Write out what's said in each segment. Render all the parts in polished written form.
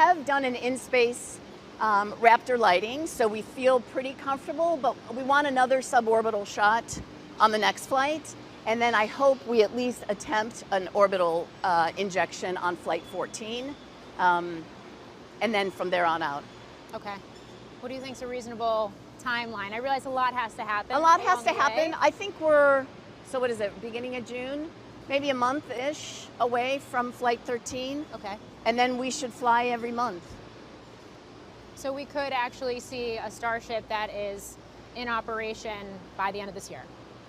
have done an in-space Raptor lighting, so we feel pretty comfortable, but we want another suborbital shot on the next flight. And then I hope we at least attempt an orbital injection on flight 14. And then from there on out. Okay. What do you think is a reasonable timeline? I realize a lot has to happen. A lot has to happen. I think we're, so what is it, beginning of June? Maybe a month-ish away from flight 13. Okay. And then we should fly every month. So we could actually see a Starship that is in operation by the end of this year.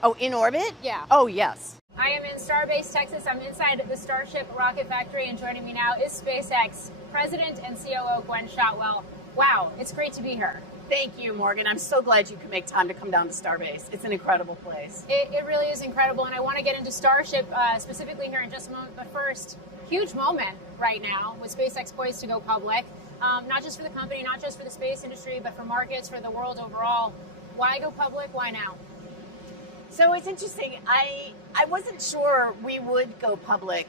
Oh, in orbit? Yeah. Oh, yes. I am in Starbase, Texas. I'm inside the Starship rocket factory, and joining me now is SpaceX President and COO Gwynne Shotwell. Wow, it's great to be here. Thank you, Morgan. I'm so glad you could make time to come down to Starbase. It's an incredible place. It really is incredible, and I want to get into Starship specifically here in just a moment. But first, huge moment right now with SpaceX poised to go public, not just for the company, not just for the space industry, but for markets, for the world overall. Why go public? Why now? So it's interesting. I wasn't sure we would go public.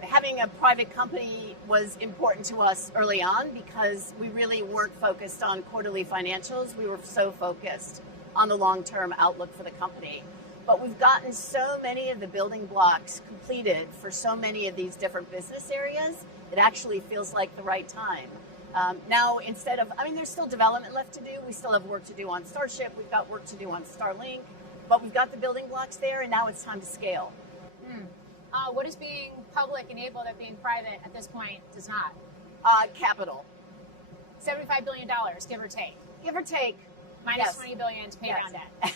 Having a private company was important to us early on because we really weren't focused on quarterly financials. We were so focused on the long-term outlook for the company. But we've gotten so many of the building blocks completed for so many of these different business areas, it actually feels like the right time. Now, instead of, there's still development left to do. We still have work to do on Starship. We've got work to do on Starlink. But we've got the building blocks there, and now it's time to scale. What is being public enable that being private at this point does not? Capital. $75 billion, give or take. Give or take. Minus Yes. $20 billion to pay down debt.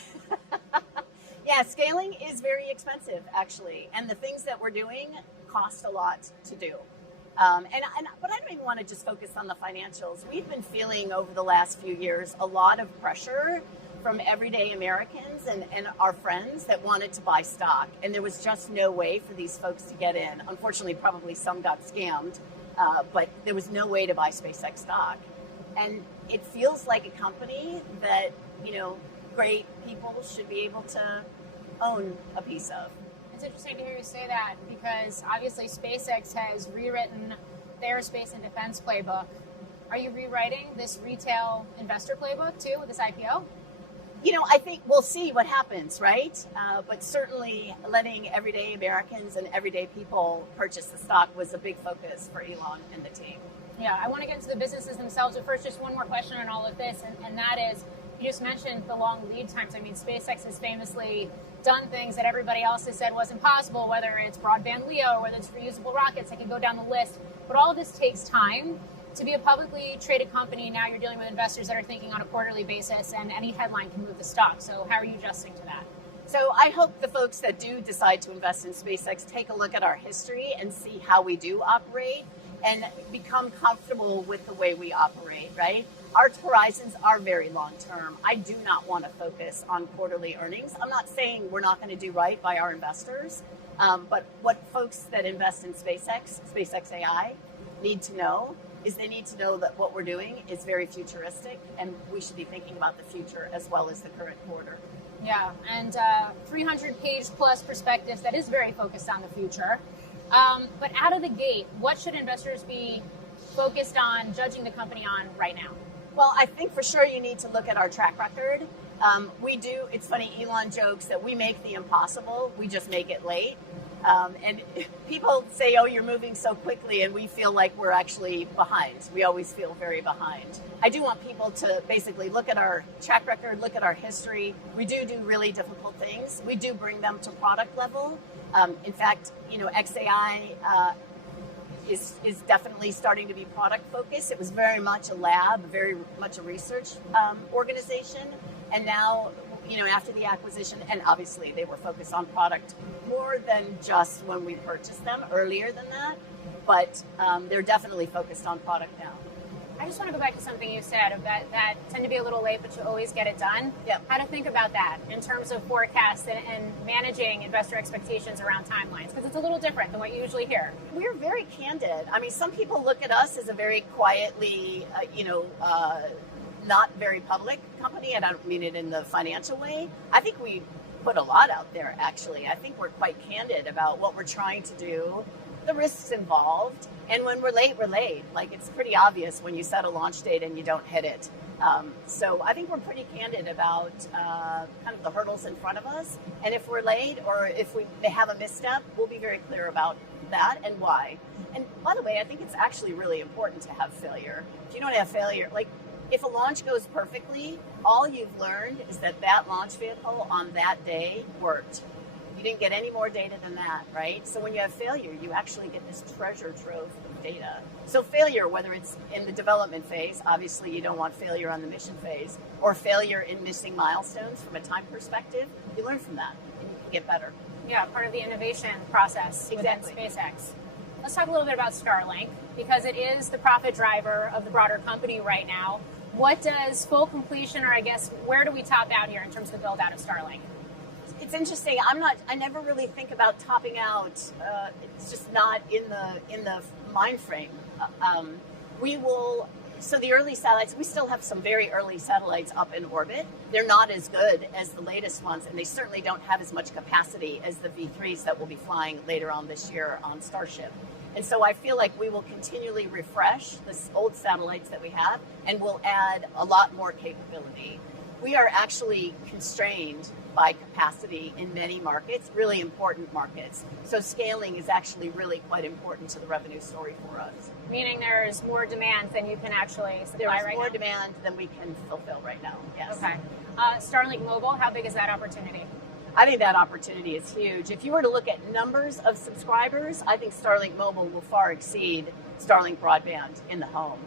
Yeah, scaling is very expensive, actually. And the things that we're doing cost a lot to do. But I don't even want to just focus on the financials. We've been feeling over the last few years a lot of pressure from everyday Americans and our friends that wanted to buy stock. And there was just no way for these folks to get in. Unfortunately, probably some got scammed, but there was no way to buy SpaceX stock. And it feels like a company that, great people should be able to own a piece of. It's interesting to hear you say that because obviously SpaceX has rewritten their space and defense playbook. Are you rewriting this retail investor playbook too with this IPO? I think we'll see what happens, right? But certainly letting everyday Americans and everyday people purchase the stock was a big focus for Elon and the team. Yeah, I want to get into the businesses themselves, but first just one more question on all of this, and that is, you just mentioned the long lead times. SpaceX has famously done things that everybody else has said wasn't possible, whether it's broadband LEO or whether it's reusable rockets. I could go down the list, but all of this takes time. To be a publicly traded company, now you're dealing with investors that are thinking on a quarterly basis, and any headline can move the stock. So how are you adjusting to that? So I hope the folks that do decide to invest in SpaceX take a look at our history and see how we do operate and become comfortable with the way we operate, right? Our horizons are very long term. I do not want to focus on quarterly earnings. I'm not saying we're not going to do right by our investors, but what folks that invest in SpaceX AI, need to know is they need to know that what we're doing is very futuristic, and we should be thinking about the future as well as the current quarter. Yeah, and 300-page plus perspectives that is very focused on the future. But out of the gate, what should investors be focused on judging the company on right now? Well, I think for sure you need to look at our track record. It's funny, Elon jokes that we make the impossible, we just make it late. And people say, oh, you're moving so quickly, and we feel like we're actually behind. We always feel very behind. I do want people to basically look at our track record, look at our history. We do really difficult things. We do bring them to product level. In fact, XAI is definitely starting to be product focused. It was very much a lab, very much a research organization. And now, after the acquisition, and obviously they were focused on product more than just when we purchased them, earlier than that, but they're definitely focused on product now. I just want to go back to something you said that tend to be a little late, but you always get it done. Yep. How to think about that in terms of forecasts and managing investor expectations around timelines, because it's a little different than what you usually hear. We're very candid. Some people look at us as a very quietly, not very public company, and I don't mean it in the financial way. I think we put a lot out there, actually. I think we're quite candid about what we're trying to do the risks involved. And when we're late, we're late. Like, it's pretty obvious when you set a launch date and you don't hit it. So I think we're pretty candid about kind of the hurdles in front of us. And if we're late or if we have a misstep, we'll be very clear about that and why. And by the way, I think it's actually really important to have failure. If you don't have failure, like if a launch goes perfectly, all you've learned is that that launch vehicle on that day worked. You didn't get any more data than that, right? So when you have failure, you actually get this treasure trove of data. So failure, whether it's in the development phase, obviously you don't want failure on the mission phase, or failure in missing milestones from a time perspective, you learn from that and you can get better. Yeah, part of the innovation process within SpaceX. Let's talk a little bit about Starlink, because it is the profit driver of the broader company right now. What does full completion, or I guess, where do we top out here in terms of the build out of Starlink? It's interesting. I never really think about topping out. It's just not in the mind frame. So the early satellites, we still have some very early satellites up in orbit. They're not as good as the latest ones, and they certainly don't have as much capacity as the V3s that will be flying later on this year on Starship. And so I feel like we will continually refresh the old satellites that we have, and we'll add a lot more capability. We are actually constrained by capacity in many markets, really important markets. So scaling is actually really quite important to the revenue story for us. Meaning there's more demand than you can actually supply right now? There's more demand than we can fulfill right now, yes. Okay. Starlink Mobile, how big is that opportunity? I think that opportunity is huge. If you were to look at numbers of subscribers, I think Starlink Mobile will far exceed Starlink broadband in the home.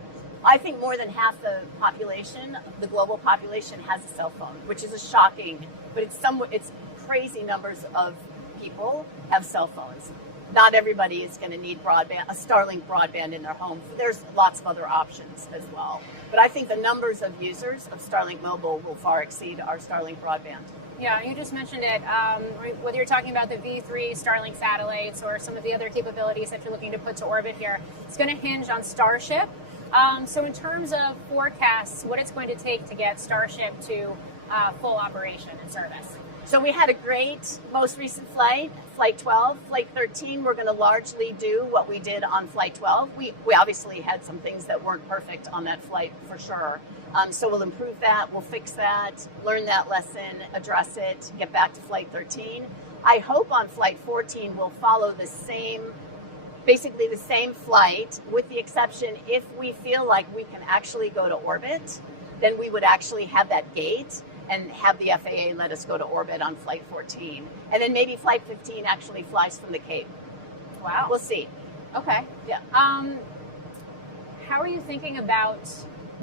I think more than half the population, the global population, has a cell phone, which is a shocking, but it's crazy numbers of people have cell phones. Not everybody is going to need broadband, a Starlink broadband in their home. There's lots of other options as well. But I think the numbers of users of Starlink Mobile will far exceed our Starlink broadband. Yeah, you just mentioned it. Whether you're talking about the V3 Starlink satellites or some of the other capabilities that you're looking to put to orbit here, it's going to hinge on Starship. So in terms of forecasts, what it's going to take to get Starship to full operation and service? So we had a great most recent flight, Flight 12. Flight 13, we're going to largely do what we did on Flight 12. We obviously had some things that weren't perfect on that flight for sure. So we'll improve that, we'll fix that, learn that lesson, address it, get back to Flight 13. I hope on Flight 14 we'll follow the same, basically the same flight, with the exception if we feel like we can actually go to orbit, then we would actually have that gate and have the FAA let us go to orbit on Flight 14. And then maybe Flight 15 actually flies from the Cape. Wow. We'll see. Okay. Yeah. How are you thinking about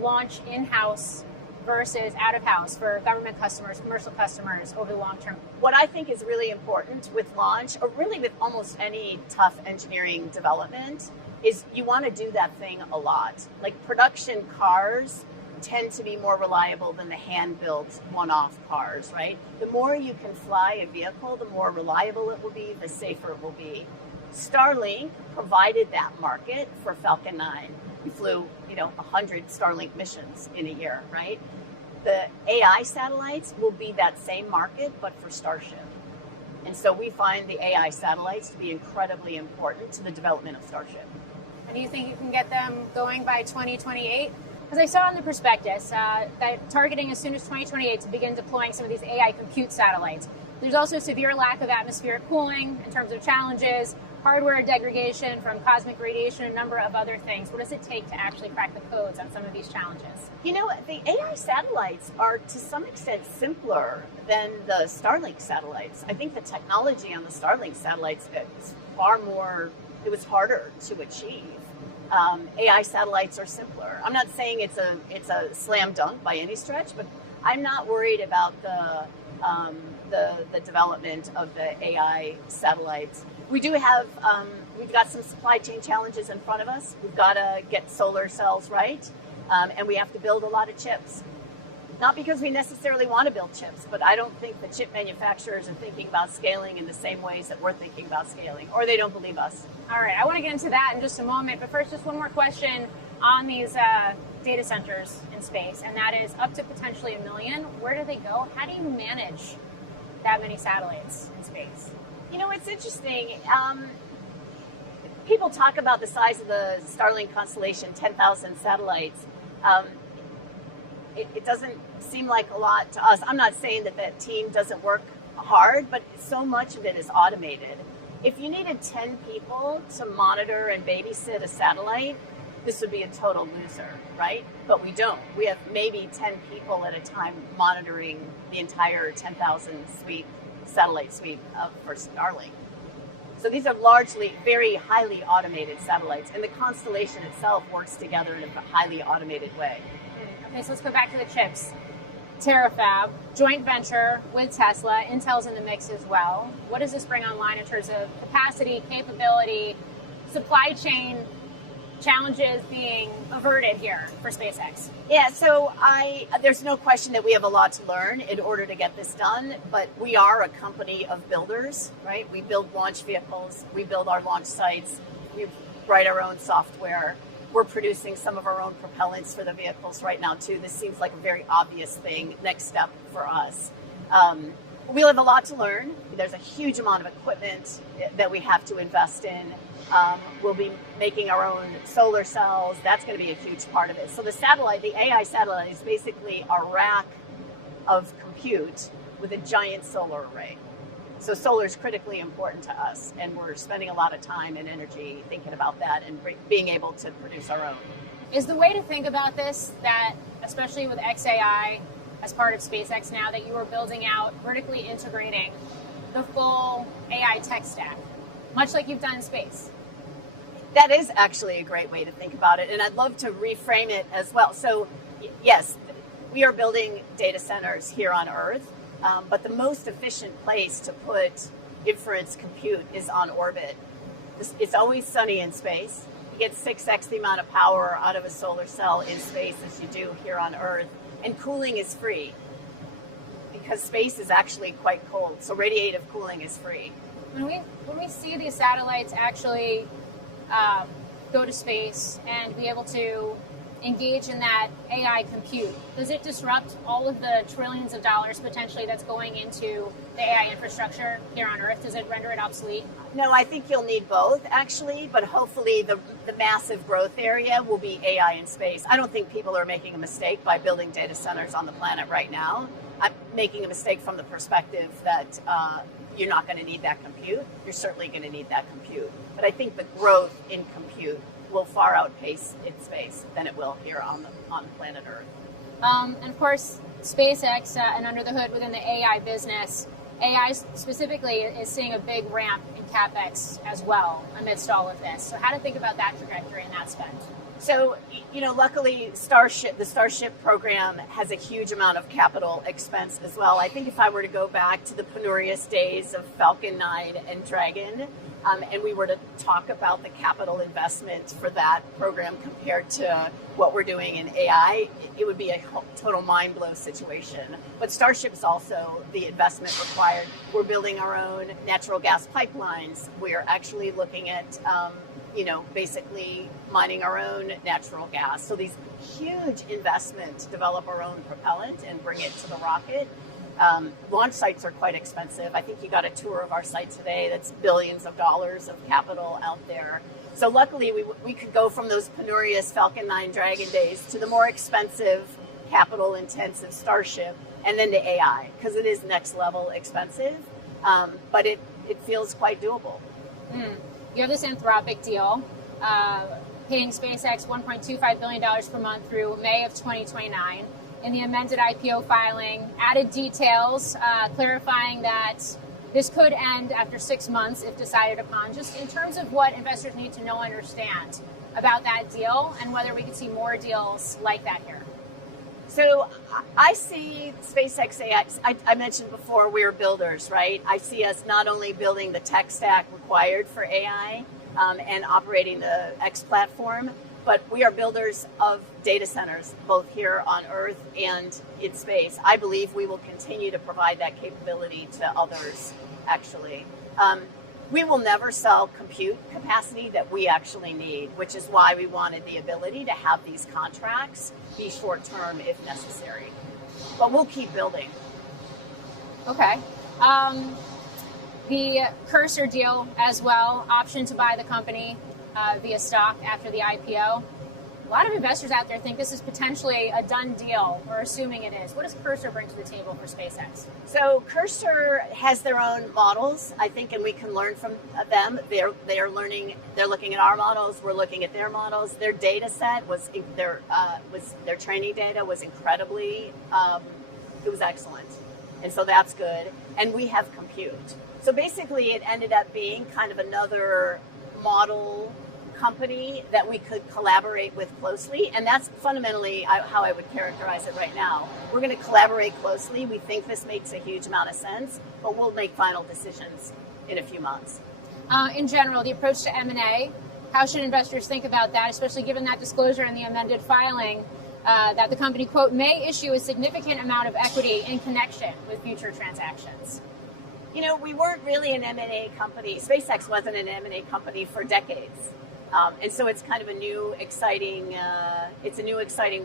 launch in-house versus out-of-house for government customers, commercial customers over the long term? What I think is really important with launch, or really with almost any tough engineering development, is you want to do that thing a lot. Like production cars tend to be more reliable than the hand-built one-off cars, right? The more you can fly a vehicle, the more reliable it will be, the safer it will be. Starlink provided that market for Falcon 9. We flew, 100 Starlink missions in a year, right? The AI satellites will be that same market, but for Starship. And so we find the AI satellites to be incredibly important to the development of Starship. And do you think you can get them going by 2028? Because I saw in the prospectus that targeting as soon as 2028 to begin deploying some of these AI compute satellites. There's also a severe lack of atmospheric cooling in terms of challenges, hardware degradation from cosmic radiation, a number of other things. What does it take to actually crack the codes on some of these challenges? The AI satellites are to some extent simpler than the Starlink satellites. I think the technology on the Starlink satellites is it was harder to achieve. AI satellites are simpler. I'm not saying it's a slam dunk by any stretch, but I'm not worried about the development of the AI satellites. We do have, we've got some supply chain challenges in front of us. We've got to get solar cells right, and we have to build a lot of chips. Not because we necessarily want to build chips, but I don't think the chip manufacturers are thinking about scaling in the same ways that we're thinking about scaling, or they don't believe us. All right, I want to get into that in just a moment, but first, just one more question on these data centers in space, and that is up to potentially 1 million. Where do they go? How do you manage that many satellites in space? It's interesting. people talk about the size of the Starlink constellation, 10,000 satellites. It doesn't seem like a lot to us. I'm not saying that that team doesn't work hard, but so much of it is automated. If you needed 10 people to monitor and babysit a satellite, this would be a total loser, right? But we don't. We have maybe 10 people at a time monitoring the entire 10,000 satellite suite for Starlink. So these are largely very highly automated satellites, and the constellation itself works together in a highly automated way. Okay, so let's go back to the chips. Terafab, joint venture with Tesla. Intel's in the mix as well. What does this bring online in terms of capacity, capability, supply chain challenges being averted here for SpaceX? Yeah, so there's no question that we have a lot to learn in order to get this done, but we are a company of builders, right? We build launch vehicles, we build our launch sites, we write our own software. We're producing some of our own propellants for the vehicles right now, too. This seems like a very obvious thing, next step for us. We'll have a lot to learn. There's a huge amount of equipment that we have to invest in. We'll be making our own solar cells. That's going to be a huge part of it. So the satellite, the AI satellite, is basically a rack of compute with a giant solar array. So solar is critically important to us, and we're spending a lot of time and energy thinking about that and being able to produce our own. Is the way to think about this that, especially with XAI as part of SpaceX now, that you are building out, vertically integrating the full AI tech stack, much like you've done in space? That is actually a great way to think about it, and I'd love to reframe it as well. So yes, we are building data centers here on Earth. But the most efficient place to put inference compute is on orbit. It's always sunny in space. You get 6x the amount of power out of a solar cell in space as you do here on Earth. And cooling is free because space is actually quite cold. So radiative cooling is free. When we see these satellites actually go to space and be able to engage in that AI compute, does it disrupt all of the trillions of dollars potentially that's going into the AI infrastructure here on Earth? Does it render it obsolete? No, I think you'll need both, actually, but hopefully the massive growth area will be AI in space. I don't think people are making a mistake by building data centers on the planet right now. I'm making a mistake from the perspective that you're not going to need that compute. You're certainly going to need that compute. But I think the growth in compute will far outpace in space than it will here on planet Earth. And of course, SpaceX and under the hood within the AI business, AI specifically is seeing a big ramp in CapEx as well amidst all of this. So how to think about that trajectory and that spend? So, luckily the Starship program has a huge amount of capital expense as well. I think if I were to go back to the penurious days of Falcon 9 and Dragon, and we were to talk about the capital investment for that program compared to what we're doing in AI, it would be a total mind blow situation. But Starship is also the investment required. We're building our own natural gas pipelines. We're actually looking at, basically mining our own natural gas. So these huge investments to develop our own propellant and bring it to the rocket. Launch sites are quite expensive. I think you got a tour of our site today. That's billions of dollars of capital out there. So luckily we could go from those penurious Falcon 9 Dragon days to the more expensive, capital intensive Starship and then to AI, because it is next level expensive, but it feels quite doable. You have this Anthropic deal, paying SpaceX $1.25 billion per month through May of 2029. In the amended IPO filing, added details clarifying that this could end after 6 months if decided upon. Just in terms of what investors need to know and understand about that deal and whether we could see more deals like that here. So I see SpaceX AI, I mentioned before, we're builders, right? I see us not only building the tech stack required for AI and operating the X platform, but we are builders of data centers, both here on Earth and in space. I believe we will continue to provide that capability to others, actually. We will never sell compute capacity that we actually need, which is why we wanted the ability to have these contracts be short-term if necessary. But we'll keep building. Okay. The Cursor deal as well, option to buy the company. via stock after the IPO. A lot of investors out there think this is potentially a done deal, or assuming it is. What does Cursor bring to the table for SpaceX? So Cursor has their own models, I think, and we can learn from them. They're learning. They're looking at our models. We're looking at their models. Their data set was their training data was incredibly. It was excellent, and so that's good. And we have compute. So basically, it ended up being kind of another model company that we could collaborate with closely, and that's fundamentally how I would characterize it right now. We're going to collaborate closely. We think this makes a huge amount of sense, but we'll make final decisions in a few months. In general, the approach to M&A, how should investors think about that, especially given that disclosure in the amended filing that the company, quote, may issue a significant amount of equity in connection with future transactions? You know, we weren't really an M&A company. SpaceX wasn't an M&A company for decades. And so it's kind of a new, exciting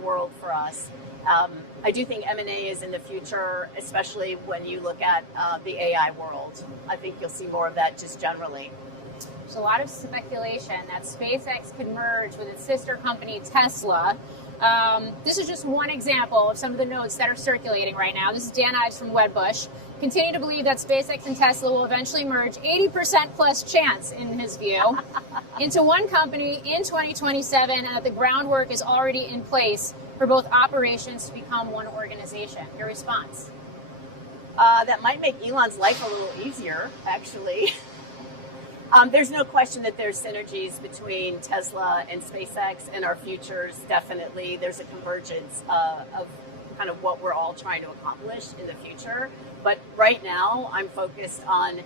world for us. I do think M&A is in the future, especially when you look at the AI world. I think you'll see more of that just generally. There's a lot of speculation that SpaceX could merge with its sister company, Tesla. This is just one example of some of the notes that are circulating right now. This is Dan Ives from Wedbush. Continue to believe that SpaceX and Tesla will eventually merge, 80% plus chance in his view, into one company in 2027, and that the groundwork is already in place for both operations to become one organization. Your response? That might make Elon's life a little easier, actually. There's no question that there's synergies between Tesla and SpaceX and our futures. Definitely, there's a convergence of kind of what we're all trying to accomplish in the future. But right now, I'm focused on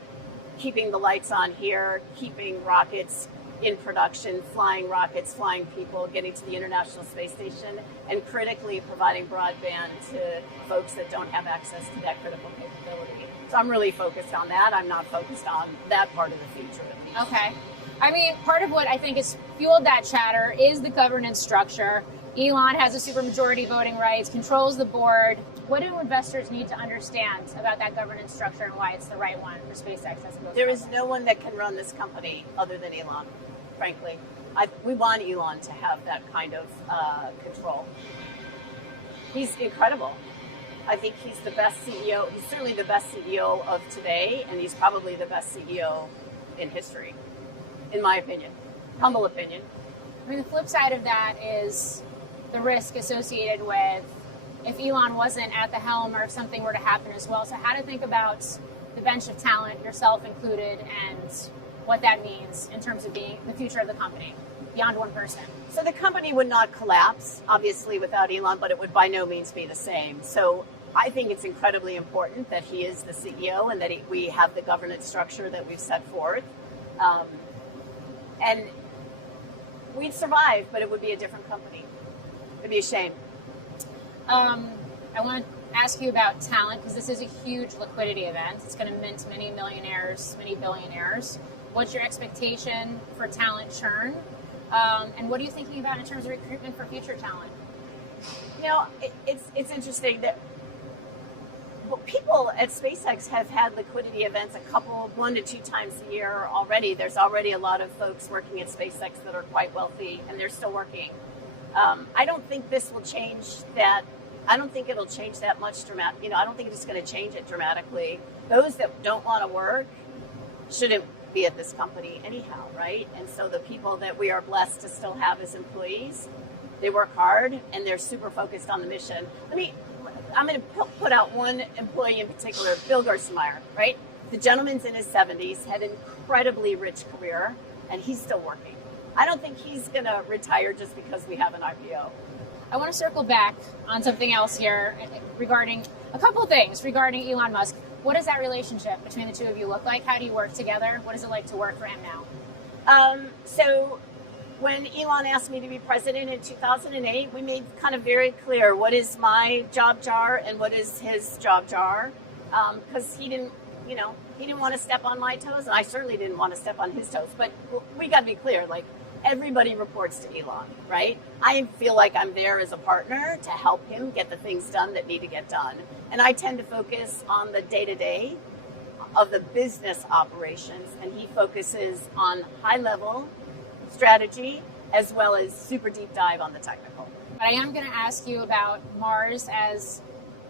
keeping the lights on here, keeping rockets in production, flying rockets, flying people, getting to the International Space Station, and critically providing broadband to folks that don't have access to that critical capability. So I'm really focused on that. I'm not focused on that part of the future, at least. Okay. I mean, part of what I think has fueled that chatter is the governance structure. Elon has a supermajority voting rights, controls the board. What do investors need to understand about that governance structure and why it's the right one for SpaceX as opposed There is no one that can run this company other than Elon, frankly. We want Elon to have that kind of control. He's incredible. I think he's the best CEO. He's certainly the best CEO of today, and he's probably the best CEO in history, in my opinion. Humble opinion. I mean, the flip side of that is the risk associated with if Elon wasn't at the helm or if something were to happen as well. So how to think about the bench of talent, yourself included, and what that means in terms of being the future of the company beyond one person. So the company would not collapse, obviously, without Elon, but it would by no means be the same. So I think it's incredibly important that he is the CEO and that we have the governance structure that we've set forth. And we'd survive, but it would be a different company. It'd be a shame. I want to ask you about talent because this is a huge liquidity event. It's going to mint many millionaires, many billionaires. What's your expectation for talent churn? And what are you thinking about in terms of recruitment for future talent? You know, it's interesting that people at SpaceX have had liquidity events 1 to 2 times a year already. There's already a lot of folks working at SpaceX that are quite wealthy, and they're still working. I don't think this will change that. I don't think it'll change that much dramatic. I don't think it's going to change it dramatically. Those that don't want to work shouldn't be at this company anyhow, right? And so the people that we are blessed to still have as employees, they work hard and they're super focused on the mission. I'm going to put out one employee in particular, Bill Gerstenmaier, right? The gentleman's in his 70s, had an incredibly rich career, and he's still working. I don't think he's going to retire just because we have an IPO. I want to circle back on something else here regarding a couple things regarding Elon Musk. What does that relationship between the two of you look like? How do you work together? What is it like to work for him now? So when Elon asked me to be president in 2008, we made kind of very clear what is my job jar and what is his job jar, because he didn't want to step on my toes, and I certainly didn't want to step on his toes. But we got to be clear, everybody reports to Elon, right? I feel like I'm there as a partner to help him get the things done that need to get done. And I tend to focus on the day-to-day of the business operations, and he focuses on high-level strategy, as well as super deep dive on the technical. But I am going to ask you about Mars as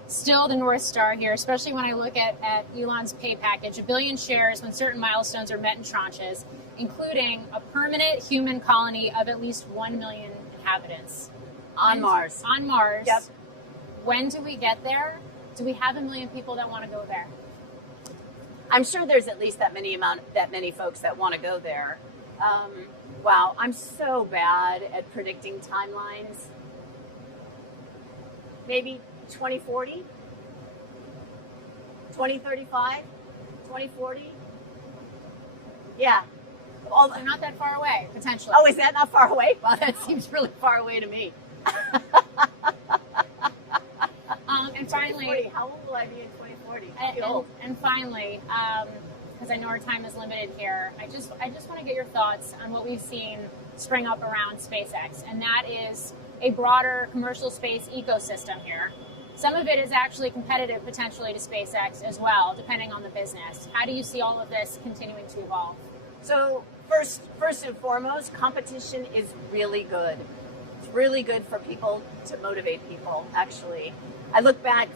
still the North Star here, especially when I look at Elon's pay package, 1 billion shares when certain milestones are met in tranches, including a permanent human colony of at least 1 million inhabitants. On Mars. On Mars. Yep. When do we get there? Do we have 1 million people that want to go there? I'm sure there's at least that many folks that want to go there. Wow, I'm so bad at predicting timelines. Maybe 2040, 2035, 2040. Yeah. They're not that far away, potentially. Oh, is that not far away? Well, that seems really far away to me. And finally, how old will I be in 2040? And finally, because I know our time is limited here, I just want to get your thoughts on what we've seen spring up around SpaceX, and that is a broader commercial space ecosystem here. Some of it is actually competitive potentially to SpaceX as well, depending on the business. How do you see all of this continuing to evolve? So first and foremost, competition is really good. It's really good for people to motivate people, actually. I look back,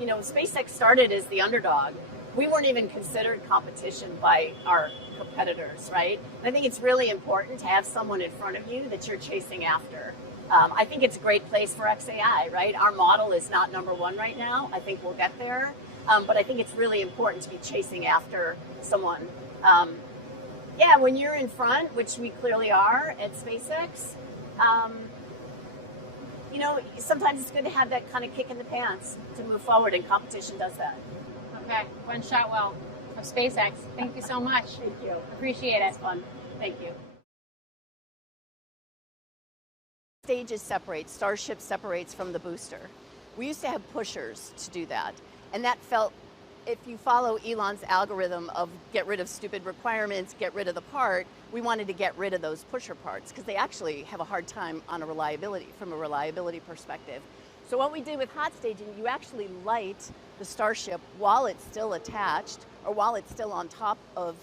SpaceX started as the underdog. We weren't even considered competition by our competitors, right? And I think it's really important to have someone in front of you that you're chasing after. I think it's a great place for XAI, right? Our model is not number one right now. I think we'll get there. But I think it's really important to be chasing after someone. When you're in front, which we clearly are at SpaceX, sometimes it's good to have that kind of kick in the pants to move forward, and competition does that. Okay, Gwynne Shotwell of SpaceX, thank you so much. Thank you. Appreciate it. It's fun. Thank you. Stages separate, Starship separates from the booster. We used to have pushers to do that, and that felt, if you follow Elon's algorithm of get rid of stupid requirements, get rid of the part, we wanted to get rid of those pusher parts because they actually have a hard time on from a reliability perspective. So what we did with hot staging, you actually light the Starship while it's still attached or while it's still on top of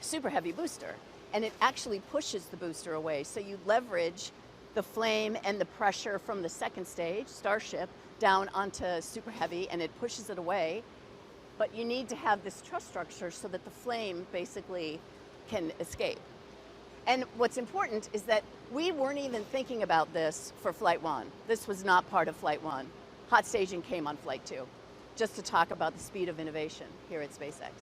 super heavy booster, and it actually pushes the booster away. So you leverage the flame and the pressure from the second stage, Starship, down onto super heavy, and it pushes it away. But you need to have this truss structure so that the flame basically can escape. And what's important is that we weren't even thinking about this for Flight 1. This was not part of Flight 1. Hot staging came on Flight 2, just to talk about the speed of innovation here at SpaceX.